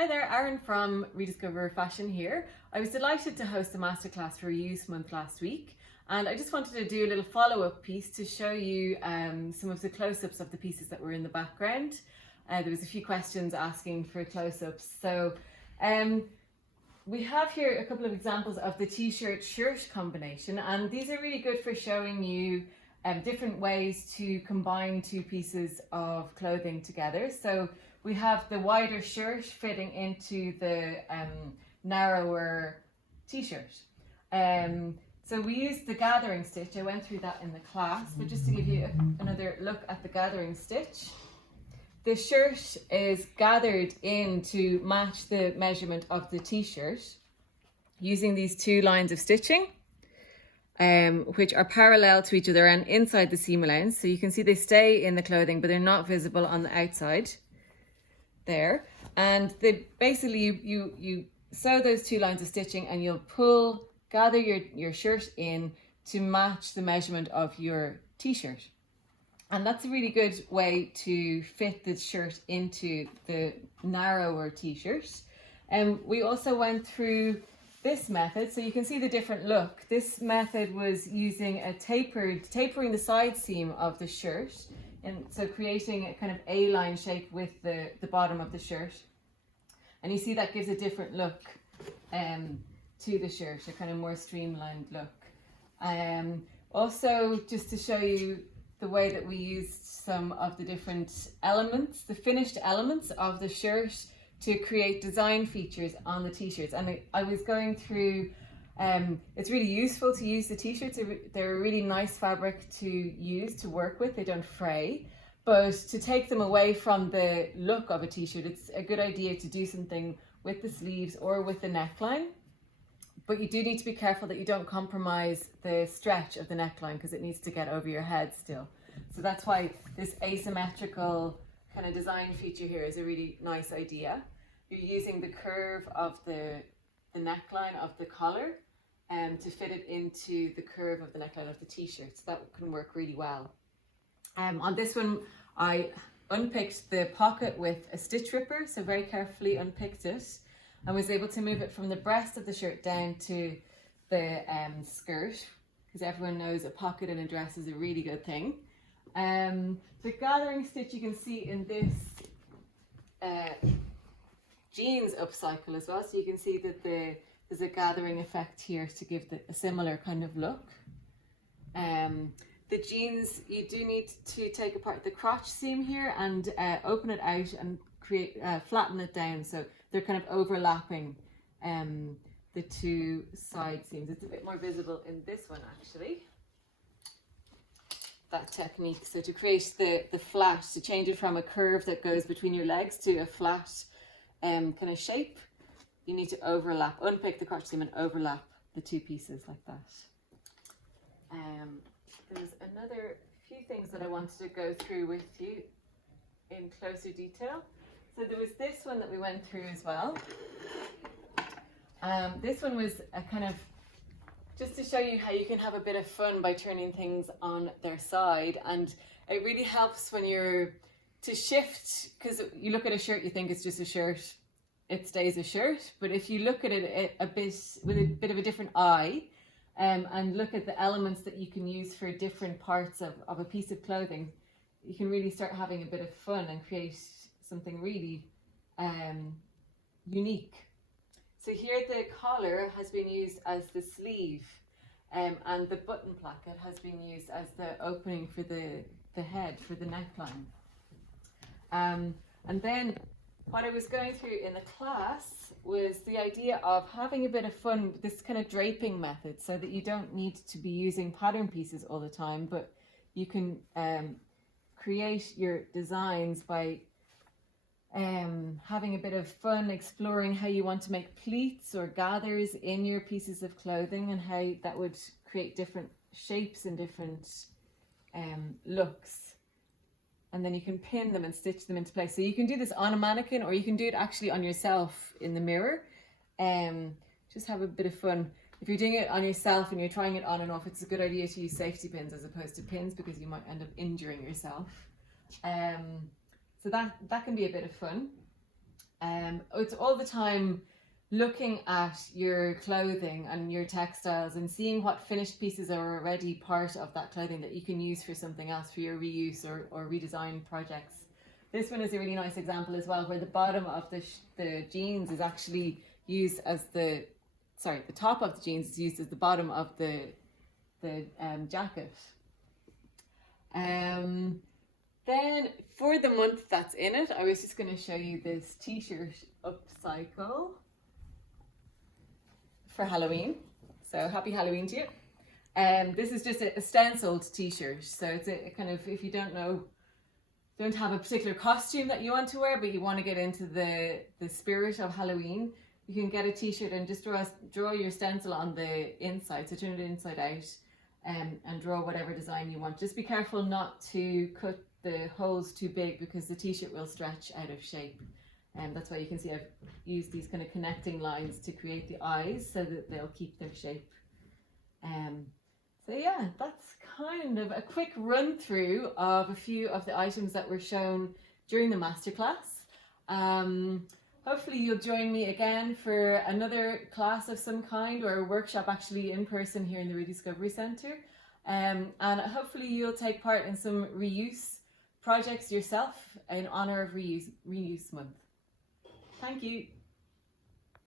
Hi there, Arran from Rediscovery Fashion here. I was delighted to host a masterclass for Reuse Month last week, and I just wanted to do a little follow-up piece to show you some of the close-ups of the pieces that were in the background. There was a few questions asking for close-ups, so we have here a couple of examples of the t-shirt shirt combination, and these are really good for showing you different ways to combine two pieces of clothing together. So we have the wider shirt fitting into the narrower t-shirt. So we used the gathering stitch. I went through that in the class, but just to give you another look at the gathering stitch. The shirt is gathered in to match the measurement of the t-shirt using these two lines of stitching, which are parallel to each other and inside the seam allowance. So you can see they stay in the clothing, but they're not visible on the outside there. And they basically, you sew those two lines of stitching and you'll gather your shirt in to match the measurement of your t-shirt. And that's a really good way to fit the shirt into the narrower t-shirt. And we also went through this method, so you can see the different look. This method was using a tapering the side seam of the shirt, and so creating a kind of A-line shape with the bottom of the shirt. And you see that gives a different look to the shirt, a kind of more streamlined look. Also, just to show you the way that we used some of the different elements, the finished elements of the shirt, to create design features on the t-shirts. And I was going through, it's really useful to use the t-shirts. They're a really nice fabric to use, to work with. They don't fray, but to take them away from the look of a t-shirt, it's a good idea to do something with the sleeves or with the neckline. But you do need to be careful that you don't compromise the stretch of the neckline, because it needs to get over your head still. So that's why this asymmetrical kind of design feature here is a really nice idea. You're using the curve of the neckline of the collar to fit it into the curve of the neckline of the t-shirt. So that can work really well. On this one, I unpicked the pocket with a stitch ripper, so very carefully unpicked it, and was able to move it from the breast of the shirt down to the skirt, because everyone knows a pocket in a dress is a really good thing. The gathering stitch you can see in this jeans upcycle as well, so you can see that there's a gathering effect here to give a similar kind of look. The jeans, you do need to take apart the crotch seam here and open it out and flatten it down, so they're kind of overlapping the two side seams. It's a bit more visible in this one actually, that technique. So to create the flat, to change it from a curve that goes between your legs to a flat kind of shape, you need to unpick the crotch seam and overlap the two pieces like that. There's another few things that I wanted to go through with you in closer detail. So there was this one that we went through as well. This one was a kind of, just to show you how you can have a bit of fun by turning things on their side. And it really helps when you're to shift, because you look at a shirt, you think it's just a shirt, it stays a shirt. But if you look at it a bit with a bit of a different eye, and look at the elements that you can use for different parts of a piece of clothing, you can really start having a bit of fun and create something really unique. So here the collar has been used as the sleeve, and the button placket has been used as the opening for the head, for the neckline. And then what I was going through in the class was the idea of having a bit of fun with this kind of draping method, so that you don't need to be using pattern pieces all the time, but you can create your designs by having a bit of fun exploring how you want to make pleats or gathers in your pieces of clothing, and how that would create different shapes and different looks. And then you can pin them and stitch them into place. So you can do this on a mannequin, or you can do it actually on yourself in the mirror. Just have a bit of fun. If you're doing it on yourself and you're trying it on and off, it's a good idea to use safety pins as opposed to pins, because you might end up injuring yourself. So that can be a bit of fun. It's all the time looking at your clothing and your textiles and seeing what finished pieces are already part of that clothing that you can use for something else, for your reuse or redesign projects. This one is a really nice example as well, where the bottom of the jeans is actually used as the top of the jeans is used as the bottom of the jacket. Then for the month that's in it, I was just going to show you this t-shirt upcycle for Halloween. So happy Halloween to you. This is just a stenciled t-shirt. So it's a kind of, if you don't have a particular costume that you want to wear, but you want to get into the spirit of Halloween, you can get a t-shirt and just draw your stencil on the inside. So turn it inside out and draw whatever design you want. Just be careful not to cut the holes too big, because the t-shirt will stretch out of shape. And that's why you can see I've used these kind of connecting lines to create the eyes so that they'll keep their shape. So yeah, that's kind of a quick run through of a few of the items that were shown during the masterclass. Hopefully you'll join me again for another class of some kind, or a workshop actually in person here in the Rediscovery Centre. And hopefully you'll take part in some reuse projects yourself in honour of Reuse Month. Thank you.